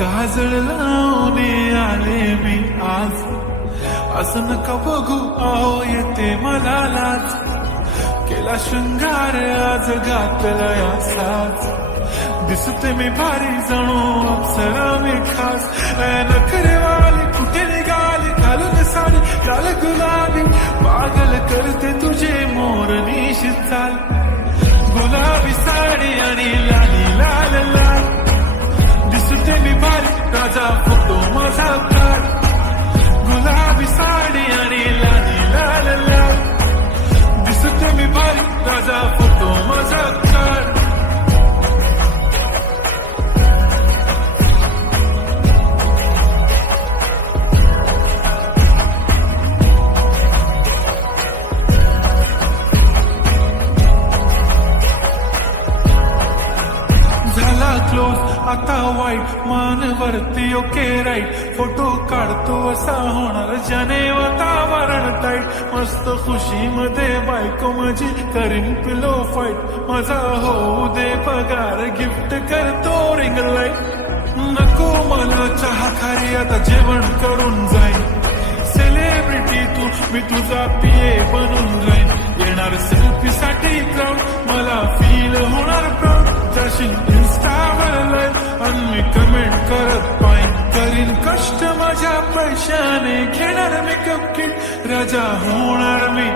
काजळ लावणे आले मी आज, असं नका बघू आओ येते मला लाज. केला शृंगार आज घातला या साज, दिसते मी भारी जणू अप्सरा मी खास. नखरेवाली कुठे निघाली घालून साडी लाल गुलाबी, पागल करते तुझे मोरनीशी चाल. गुलाबी साडी आणि लाली लाल लाल, दिसते मी भारी राजा फोटो माझा काढ. गुलाबी साडी आणि लाली लाल लाल, दिसते मी भारी राजा फोटो माझा काढ. क्लोज आता वाईट मान वरती ओके राईट, फोटो काढतो असा होणार ज्याने वातावरण टाईट. मस्त खुशी मध्ये बायको माझी करीन पिलो फाईट, माझा होऊ दे पगार गिफ्ट करतो रिंग लाईट. नको मला चहा खारी आता जेवण करून जाईन, सेलिब्रिटी तू मी तुझा पिये बनून जाईन. येणार सेल्फी साठी क्राऊड मला फील होणार प्राऊड, जाशील इंस्टावर लाईव्ह आणि मी कमेंट करत पाहिन. करीन कष्ट माझ्या पैशाने घेणार मेकअप किट, राजा होणार मी.